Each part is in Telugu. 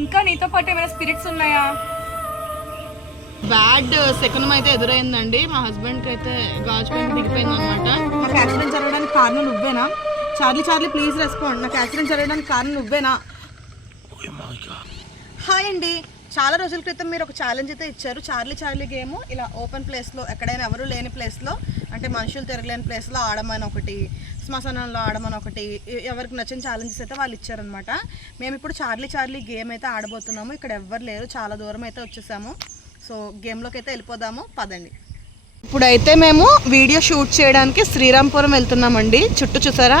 ఇంకా నీతో పాటు ఏమైనా స్పిరిట్స్ ఉన్నాయా? బ్యాడ్ శకునం అయితే ఎదురైందండి. మా హస్బెండ్కి అయితే గాజు పెయింట్ దిగిపోయింది అనమాట నాకు యాక్సిడెంట్ జరగడానికి కారణం నువ్వేనా? చార్లీ చార్లీ ప్లీజ్ రెస్పాండ్ నాకు యాక్సిడెంట్ జరగడానికి కారణం నువ్వేనా? హాయ్ అండి. చాలా రోజుల క్రితం మీరు ఒక ఛాలెంజ్ అయితే ఇచ్చారు. చార్లీ చార్లీ గేమ్ ఇలా ఓపెన్ ప్లేస్లో ఎక్కడైనా ఎవరు లేని ప్లేస్లో అంటే మనుషులు తిరగలేని ప్లేస్లో ఆడమని ఒకటి శ్మశానంలో ఆడమని ఒకటి ఎవరికి నచ్చిన ఛాలెంజెస్ అయితే వాళ్ళు ఇచ్చారనమాట మేము ఇప్పుడు చార్లీ చార్లీ గేమ్ అయితే ఆడబోతున్నాము. ఇక్కడ ఎవ్వరు లేరు. చాలా దూరం అయితే వచ్చేసాము. సో గేమ్లోకి అయితే వెళ్ళిపోదాము. పదండి. ఇప్పుడైతే మేము వీడియో షూట్ చేయడానికి శ్రీరాంపురం వెళ్తున్నామండి. చుట్టూ చూసారా?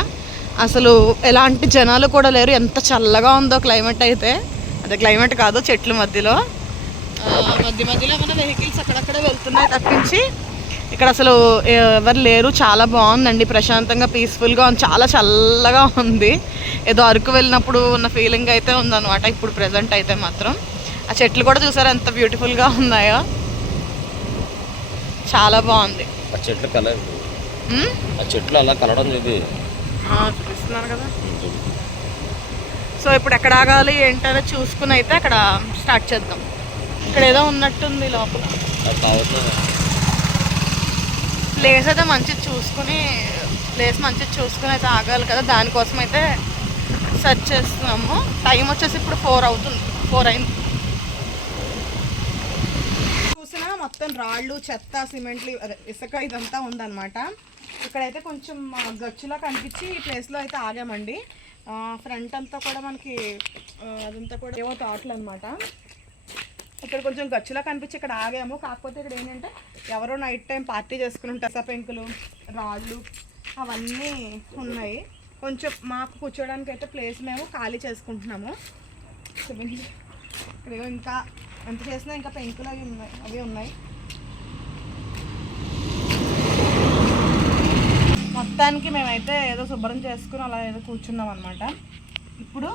అసలు ఎలాంటి జనాలు కూడా లేరు. ఎంత చల్లగా ఉందో క్లైమేట్ అయితే. అదే క్లైమేట్ కాదు చెట్ల మధ్యలో. ఆ, మధ్య మధ్యలో మన వెహికల్స్ అక్కడక్కడ వెళ్తున్నాయి తప్పించి ఇక్కడ అసలు ఎవరు లేరు. చాలా బాగుందండి. ప్రశాంతంగా పీస్ఫుల్గా ఉంది. చాలా చల్లగా ఉంది. ఏదో అరకు వెళ్ళినప్పుడు ఉన్న ఫీలింగ్ అయితే ఉందన్నమాట. ఇప్పుడు ప్రజెంట్ అయితే మాత్రం. ఆ చెట్లు కూడా చూసారా ఎంత బ్యూటిఫుల్గా ఉన్నాయో? చాలా బాగుంది. ఆ చెట్లు కలర్. చెట్లు అలా కలవడం ఇది ఆ, చూపిస్తున్నారు కదా. సో ఇప్పుడు ఎక్కడ ఆగాలి ఏంటనే చూసుకుని అయితే అక్కడ స్టార్ట్ చేద్దాం. ఇక్కడ ఏదో ఉన్నట్టుంది లోపల. ప్లేస్ అయితే మంచిది చూసుకుని ప్లేస్ మంచిది చూసుకుని అయితే ఆగాలి కదా. దానికోసం అయితే సెర్చ్ చేస్తున్నాము. టైం వచ్చేసి ఇప్పుడు ఫోర్ అవుతుంది. ఫోర్ అయింది. చూసినా మొత్తం రాళ్ళు చెత్త సిమెంట్లు ఇసుక ఇదంతా ఉందన్నమాట. ఇక్కడైతే కొంచెం గచ్చులా కనిపించి ఈ ప్లేస్లో అయితే ఆగామండి. ఫ్రంట్ అంతా కూడా మనకి అదంతా కూడా ఏవో తోటలు అనమాట ఇక్కడ కొంచెం గచ్చులా కనిపించి ఇక్కడ ఆగాము. కాకపోతే ఇక్కడ ఏంటంటే ఎవరో నైట్ టైం పార్టీ చేసుకుని ఉంటారు. పెంకులు రాళ్ళు అవన్నీ ఉన్నాయి. కొంచెం మాకు కూర్చోడానికి అయితే ప్లేస్ మేము ఖాళీ చేసుకుంటున్నాము. ఇక్కడ ఇంకా ఎంత చేసినా ఇంకా పెంకులు అవి ఉన్నాయి అవి ఉన్నాయి. మొత్తానికి మేమైతే ఏదో శుభ్రం చేసుకుని అలా ఏదో కూర్చున్నాం అనమాట ఇప్పుడు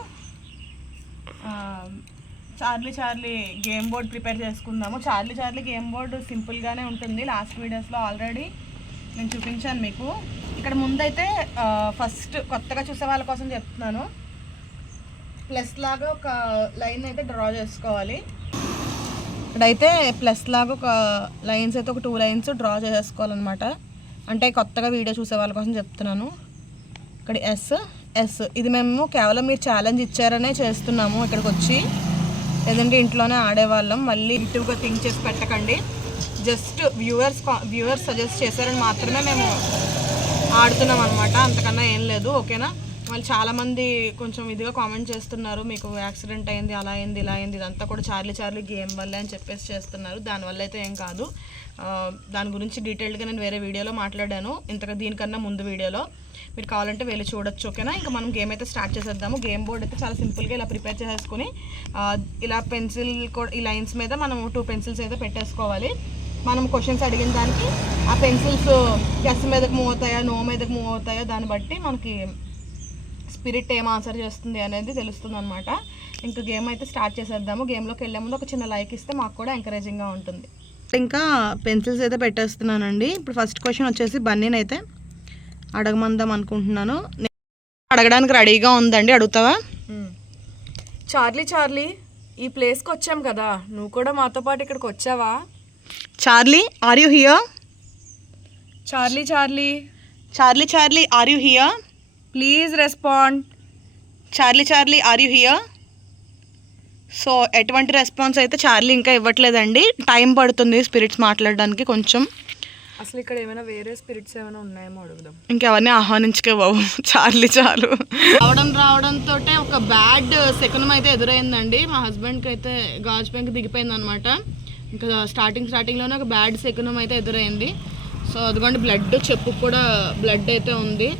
Charlie Charlie game board prepare చేసుకుందాము. చార్లీ చార్లీ గేమ్ బోర్డు సింపుల్గానే ఉంటుంది. లాస్ట్ వీడియోస్లో ఆల్రెడీ నేను చూపించాను మీకు. ఇక్కడ ముందైతే ఫస్ట్ కొత్తగా చూసే వాళ్ళ కోసం చెప్తున్నాను. ప్లస్ లాగా ఒక లైన్ అయితే డ్రా చేసుకోవాలి. ఇక్కడైతే ప్లస్ లాగా ఒక లైన్స్ అయితే ఒక టూ లైన్స్ డ్రా చేసేసుకోవాలన్నమాట. అంటే కొత్తగా వీడియో చూసే వాళ్ళ కోసం చెప్తున్నాను. ఇక్కడ ఎస్ ఎస్ ఇది మేము కేవలం మీరు ఛాలెంజ్ ఇచ్చారనే చేస్తున్నాము ఇక్కడికి వచ్చి లేదంటే ఇంట్లోనే ఆడేవాళ్ళం. మళ్ళీ ఇటుగా థింక్ చేసి పెట్టకండి. జస్ట్ వ్యూవర్స్ వ్యూవర్స్ సజెస్ట్ చేశారని మాత్రమే మేము ఆడుతున్నాం అనమాట అంతకన్నా ఏం లేదు. ఓకేనా? మళ్ళీ చాలామంది కొంచెం ఇదిగా కామెంట్ చేస్తున్నారు. మీకు యాక్సిడెంట్ అయింది అలా అయింది ఇలా అయింది ఇదంతా కూడా చార్లీ చార్లీ గేమ్ వల్లే అని చెప్పేసి చేస్తున్నారు. దానివల్ల అయితే ఏం కాదు. దాని గురించి డీటెయిల్డ్గా నేను వేరే వీడియోలో మాట్లాడాను. ఇంతగా దీనికన్నా ముందు వీడియోలో మీరు కావాలంటే వెళ్ళి చూడొచ్చు ఓకేనా? ఇంకా మనం గేమ్ అయితే స్టార్ట్ చేసేద్దాము. గేమ్ బోర్డ్ అయితే చాలా సింపుల్గా ఇలా ప్రిపేర్ చేసేసుకుని ఇలా పెన్సిల్ కూడా ఈ లైన్స్ మీద మనం టూ పెన్సిల్స్ అయితే పెట్టేసుకోవాలి. మనం క్వశ్చన్స్ అడిగిన దానికి ఆ పెన్సిల్స్ ఎస్ మీదకి మూవ్ అవుతాయా నో మీదకి మూవ్ అవుతాయా దాన్ని బట్టి మనకి స్పిరిట్ ఏం ఆన్సర్ చేస్తుంది అనేది తెలుస్తుంది అనమాట ఇంకా గేమ్ అయితే స్టార్ట్ చేసేద్దాము. గేమ్లోకి వెళ్ళే ముందు ఒక చిన్న లైక్ ఇస్తే మాకు కూడా ఎంకరేజింగ్గా ఉంటుంది. ఇంకా పెన్సిల్స్ అయితే పెట్టేస్తున్నానండి. ఇప్పుడు ఫస్ట్ క్వశ్చన్ వచ్చేసి బన్నీని అయితే అడగమందాం అనుకుంటున్నాను. అడగడానికి రెడీగా ఉందండి. అడుగుతావా? చార్లీ చార్లీ ఈ ప్లేస్కి వచ్చాం కదా. నువ్వు కూడా మాతో పాటు ఇక్కడికి వచ్చావా? Charlie are you here? Charlie Charlie. Charlie Charlie are you here? Please respond Charlie Charlie are you here so ఎటువంటి రెస్పాన్స్ అయితే చార్లీ ఇంకా ఇవ్వట్లేదండి. టైం పడుతుంది స్పిరిట్స్ మాట్లాడడానికి కొంచెం. అసలు ఇక్కడ ఏమైనా వేరే స్పిరిట్స్ ఏమైనా ఉన్నాయేమో అడుగుదాం. ఇంకెవరిని ఆహ్వానించుకే బాబు చార్లీ చాలు. రావడం రావడంతో ఒక బ్యాడ్ శకునం అయితే ఎదురైందండి. మా హస్బెండ్కి అయితే గాజు పెంక్ దిగిపోయింది అనమాట ఇంకా స్టార్టింగ్ స్టార్టింగ్లోనే ఒక బ్యాడ్ శకునం అయితే ఎదురైంది. సో అదిగోండి బ్లడ్ చెప్పు కూడా బ్లడ్ అయితే ఉంది.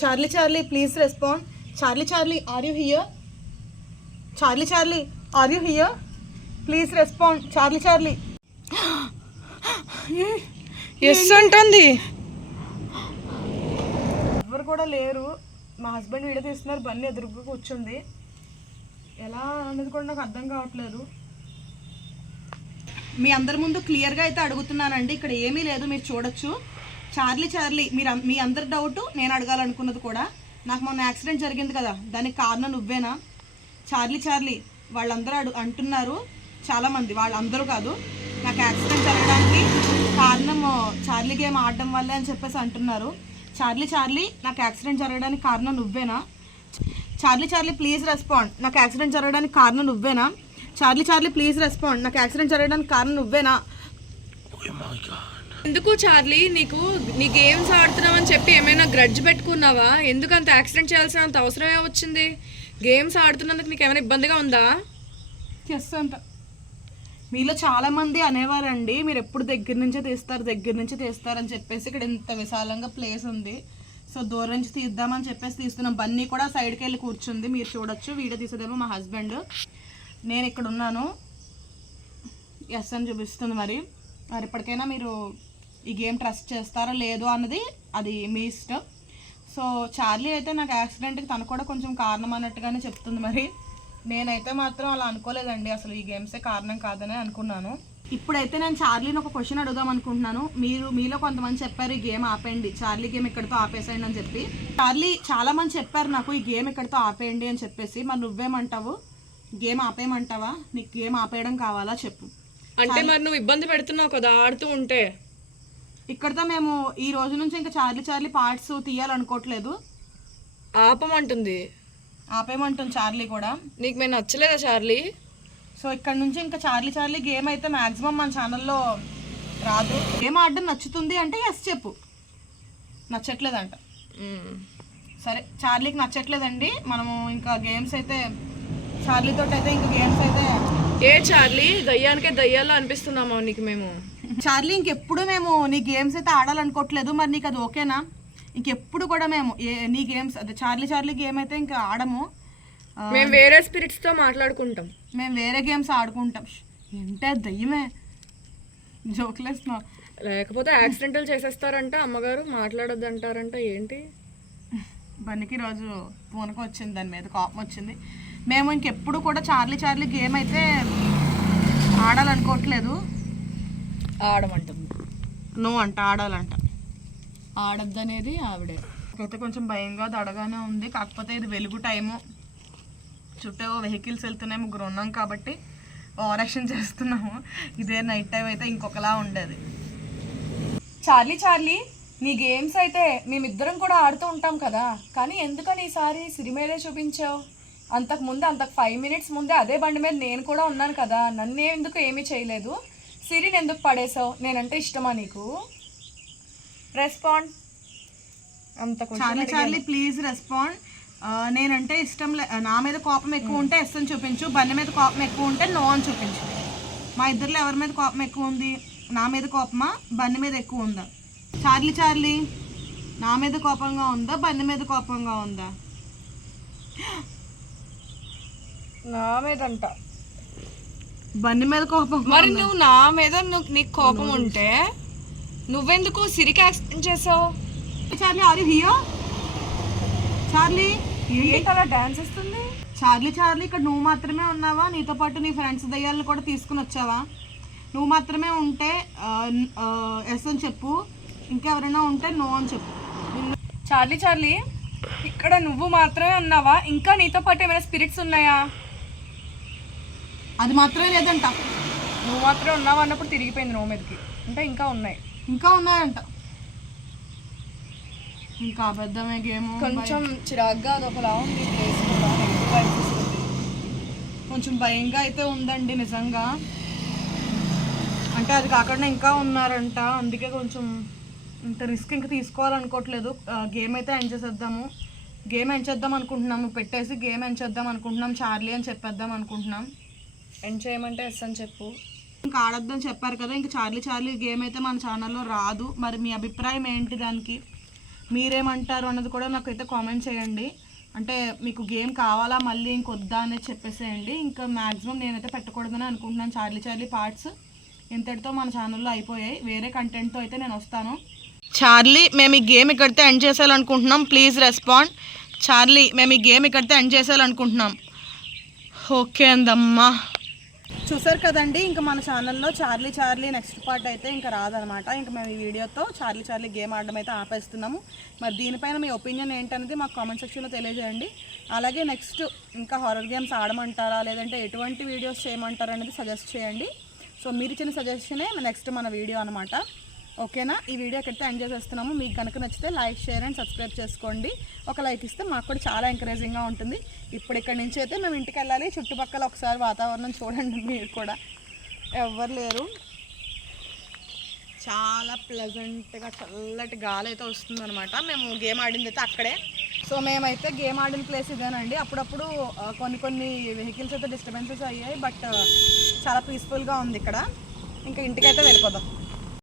Charlie Charlie please respond Charlie Charlie are you here Charlie Charlie are you here please respond Charlie Charlie yes అంటుంది. ఎవరు కూడా లేరు. మా హస్బెండ్ వీడియో తీస్తున్నారు. బండి ఎదురుగా కూర్చుంది. ఎలా అనేది కూడా నాకు అర్థం కావట్లేదు. మీ అందరి ముందు క్లియర్గా అయితే అడుగుతున్నానండి. ఇక్కడ ఏమీ లేదు. మీరు చూడొచ్చు. చార్లీ చార్లీ మీరు మీ అందరి డౌట్ నేను అడగాలనుకున్నది కూడా. నాకు మొన్న యాక్సిడెంట్ జరిగింది కదా దానికి కారణం నువ్వేనా? చార్లీ చార్లీ వాళ్ళందరూ అడు అంటున్నారు చాలామంది వాళ్ళందరూ కాదు. నాకు యాక్సిడెంట్ జరగడానికి కారణం చార్లీ గేమ్ ఆడడం వల్లే అని చెప్పేసి అంటున్నారు. చార్లీ చార్లీ నాకు యాక్సిడెంట్ జరగడానికి కారణం నువ్వేనా? చార్లీ చార్లీ ప్లీజ్ రెస్పాండ్ నాకు యాక్సిడెంట్ జరగడానికి కారణం నువ్వేనా? చార్లీ చార్లీ ప్లీజ్ రెస్పాండ్ నాకు యాక్సిడెంట్ జరగడానికి కారణం నువ్వేనా? Oh ఎందుకు చార్లీ? నీకు నీ గేమ్స్ ఆడుతున్నావని చెప్పి ఏమైనా గ్రడ్జ్ పెట్టుకున్నావా? ఎందుకు అంత యాక్సిడెంట్ చేయాల్సినంత అవసరమే వచ్చింది? గేమ్స్ ఆడుతున్నందుకు నీకు ఏమైనా ఇబ్బందిగా ఉందా? చేస్తుంట మీలో చాలామంది అనేవారండి మీరు ఎప్పుడు దగ్గర నుంచే తీస్తారు దగ్గర నుంచి తీస్తారు అని చెప్పేసి ఇక్కడ ఇంత విశాలంగా ప్లేస్ ఉంది. సో దూరం నుంచి తీద్దామని చెప్పేసి తీస్తున్నాం బన్నీ కూడా సైడ్కి వెళ్ళి కూర్చుంది. మీరు చూడొచ్చు వీడియో తీసేదేమో మా హస్బెండ్ నేను ఇక్కడ ఉన్నాను. ఎస్ అని చూపిస్తుంది మరి. మరి ఇప్పటికైనా మీరు ఈ గేమ్ ట్రస్ట్ చేస్తారా లేదో అన్నది అది మీ ఇష్టం. సో చార్లీ అయితే నాకు యాక్సిడెంట్కి తను కూడా కొంచెం కారణం అన్నట్టుగానే చెప్తుంది మరి. నేనైతే మాత్రం అలా అనుకోలేదండి. అసలు ఈ గేమ్సే కారణం కాదని అనుకున్నాను. ఇప్పుడైతే నేను చార్లీని ఒక క్వశ్చన్ అడుగుదాం అనుకుంటున్నాను. మీరు మీలో కొంతమంది చెప్పారు ఈ గేమ్ ఆపేయండి. చార్లీ గేమ్ ఇక్కడితో ఆపేసేయండి అని చెప్పి. చార్లీ చాలా మంది చెప్పారు నాకు ఈ గేమ్ ఇక్కడితో ఆపేయండి అని చెప్పేసి. మరి నువ్వేమంటావు? గేమ్ ఆపేయమంటావా? నీకు గేమ్ ఆపేయడం కావాలా? చెప్పు. అంటే మరి నువ్వు ఇబ్బంది పెడుతున్నావు కదా ఆడుతూ ఉంటే. ఇక్కడితో మేము ఈ రోజు నుంచి ఇంకా చార్లీ చార్లీ పార్ట్స్ తీయాలనుకోవట్లేదు. ఆపమంటుంది. ఆపేయమంటుంది చార్లీ కూడా. నీకు మేము నచ్చలేదా చార్లీ? సో ఇక్కడ నుంచి ఇంకా చార్లీ చార్లీ గేమ్ అయితే మాక్సిమం మన ఛానల్లో రాదు. గేమ్ ఆడడం నచ్చుతుంది అంటే ఎస్ చెప్పు. నచ్చట్లేదంట. సరే చార్లీకి నచ్చట్లేదండి. మనము ఇంకా గేమ్స్ అయితే చార్లీతో అయితే ఇంకా గేమ్స్ అయితే ఏ చార్లీ? దయ్యానికే దయ్యాలా అనిపిస్తున్నామా నీకు మేము? చార్లీ ఇంకెప్పుడు మేము నీ గేమ్స్ అయితే ఆడాలనుకోవట్లేదు మరి నీకు అది ఓకేనా? ఇంకెప్పుడు కూడా మేము నీ గేమ్స్ అదే చార్లీ చార్లీ గేమ్ అయితే ఇంకా ఆడము. మేము వేరే స్పిరిట్స్తో మాట్లాడుకుంటాం. మేము వేరే గేమ్స్ ఆడుకుంటాం. ఏంటే దయ్యమే? జోకులేస్తున్నావు లేకపోతే యాక్సిడెంటల్ చేసేస్తారంట అమ్మగారు మాట్లాడొద్దు అంటారంట ఏంటి? బనికి రోజు పూనకం వచ్చింది దాని మీద కోపం వచ్చింది. మేము ఇంకెప్పుడు కూడా చార్లీ చార్లీ గేమ్ అయితే ఆడాలనుకోవట్లేదు. ఆడమంటుంది నో అంట ఆడాలంట. ఆడద్దు అనేది ఆవిడే. అయితే కొంచెం భయంగా దడగానే ఉంది. కాకపోతే ఇది వెలుగు టైము. చుట్టూ వెహికల్స్ వెళ్తున్నాయి ముగ్గురు ఉన్నాం కాబట్టి ఓవరాక్షన్ చేస్తున్నాము. ఇదే నైట్ టైం అయితే ఇంకొకలా ఉండేది. చార్లీ చార్లీ నీ గేమ్స్ అయితే మేమిద్దరం కూడా ఆడుతూ ఉంటాం కదా. కానీ ఎందుకని ఈసారి సిరి మీదే చూపించావు? అంతకు ముందు అంతకు ఫైవ్ మినిట్స్ ముందే అదే బండి మీద నేను కూడా ఉన్నాను కదా. నన్ను ఎందుకు ఏమీ చేయలేదు? సిరిని ఎందుకు పడేసావు? నేనంటే ఇష్టమా నీకు? రెస్పాండ్ అంత చార్లీ. చార్లీ ప్లీజ్ రెస్పాండ్ నేనంటే ఇష్టం లే నా మీద కోపం ఎక్కువ ఉంటే ఎస్ అని చూపించు బండి మీద కోపం ఎక్కువ ఉంటే నో అని చూపించు. మా ఇద్దరిలో ఎవరి మీద కోపం ఎక్కువ ఉంది? నా మీద కోపమా? బండి మీద ఎక్కువ ఉందా? చార్లీ చార్లీ నా మీద కోపంగా ఉందా? బండి మీద కోపంగా ఉందా? నా మీదంట బండి మీద కోపం మరి నువ్వు నా మీద నువ్వు నీకు కోపం ఉంటే నువ్వెందుకు సిరికి యాక్సిడెంట్ చేసావు? చార్లీ ఆర్ హియో చార్లీ ఏంటి? అలా డాన్స్ ఇస్తుంది చార్లీ చార్లీ ఇక్కడ నువ్వు మాత్రమే ఉన్నావా? నీతో పాటు నీ ఫ్రెండ్స్ దయ్యాలను కూడా తీసుకుని వచ్చావా? నువ్వు మాత్రమే ఉంటే ఎస్ అని చెప్పు. ఇంకెవరైనా ఉంటే నో అని చెప్పు. చార్లీ చార్లీ ఇక్కడ నువ్వు మాత్రమే ఉన్నావా? ఇంకా నీతో పాటు ఏమైనా స్పిరిట్స్ ఉన్నాయా? అది మాత్రమే లేదంట. నువ్వు మాత్రమే ఉన్నావా అన్నప్పుడు తిరిగిపోయింది నువ్వు మీదకి. అంటే ఇంకా ఉన్నాయి. ఇంకా ఉన్నాయంట. ఇంకా అబద్ధమే గేమ్. కొంచెం చిరాగ్గా అదొకలా ఉంది ప్లేస్ కూడా. నెగిటివ్ కొంచెం భయంగా అయితే ఉందండి నిజంగా. అంటే అది కాకుండా ఇంకా ఉన్నారంట. అందుకే కొంచెం ఇంత రిస్క్ ఇంకా తీసుకోవాలనుకోవట్లేదు. గేమ్ అయితే ఎండ్ చేసేద్దాము. గేమ్ ఎండ్ చేద్దాం అనుకుంటున్నాము పెట్టేసి గేమ్ ఎండ్ చేద్దాం అనుకుంటున్నాం. చార్లీ అని చెప్పేద్దాం అనుకుంటున్నాం. ఎండ్ చేయమంటే ఎస్ అని చెప్పు. ఇంకా ఆడొద్దని చెప్పారు కదా ఇంకా చార్లీ చార్లీ గేమ్ అయితే మన ఛానల్లో రాదు. మరి మీ అభిప్రాయం ఏంటి దానికి? మీరేమంటారు అన్నది కూడా నాకైతే కామెంట్ చేయండి. అంటే మీకు గేమ్ కావాలా మళ్ళీ ఇంకొద్దా అనేది చెప్పేసేయండి. ఇంకా మ్యాక్సిమం నేనైతే పెట్టకూడదని అనుకుంటున్నాను చార్లీ చార్లీ పార్ట్స్ ఇంతటితో మన ఛానల్లో అయిపోయాయి. వేరే కంటెంట్తో అయితే నేను వస్తాను. చార్లీ మేము ఈ గేమ్ ఇక్కడితే ఎండ్ చేసేయాలనుకుంటున్నాం. ప్లీజ్ రెస్పాండ్ చార్లీ మేము ఈ గేమ్ ఇక్కడితే ఎండ్ చేసేయాలనుకుంటున్నాం. ఓకే అందమ్మా. చూసారు కదండి ఇంకా మన ఛానల్లో చార్లీ చార్లీ నెక్స్ట్ పార్ట్ అయితే ఇంకా రాదనమాట. ఇంకా మేము ఈ వీడియోతో చార్లీ చార్లీ గేమ్ ఆడడం అయితే ఆపేస్తున్నాము. మరి దీనిపైన మీ ఒపీనియన్ ఏంటనేది మాకు కామెంట్ సెక్షన్లో తెలియజేయండి. అలాగే నెక్స్ట్ ఇంకా హారర్ గేమ్స్ ఆడమంటారా లేదంటే ఎటువంటి వీడియోస్ చేయమంటారా అనేది సజెస్ట్ చేయండి. సో మీరు ఇచ్చిన సజెషనే నెక్స్ట్ మన వీడియో అనమాట. ఓకేనా? ఈ వీడియో ఎక్కడితే ఎండ్ చేసేస్తున్నాము మీకు కనుక నచ్చితే లైక్ షేర్ అండ్ సబ్స్క్రైబ్ చేసుకోండి. ఒక లైక్ ఇస్తే మాకు కూడా చాలా ఎంకరేజింగ్గా ఉంటుంది. ఇప్పుడు ఇక్కడ నుంచి అయితే మేము ఇంటికి వెళ్ళాలి. చుట్టుపక్కల ఒకసారి వాతావరణం చూడండి మీరు కూడా. ఎవ్వరు లేరు. చాలా ప్లెజెంట్గా చల్లటి గాలి అయితే వస్తుంది అనమాట మేము గేమ్ ఆడింది అయితే అక్కడే. సో మేమైతే గేమ్ ఆడిన ప్లేస్ ఇదేనండి. అప్పుడప్పుడు కొన్ని కొన్ని వెహికల్స్ అయితే డిస్టర్బెన్సెస్ అయ్యాయి బట్ చాలా పీస్ఫుల్గా ఉంది ఇక్కడ. ఇంకా ఇంటికైతే వెళ్ళిపోదాం.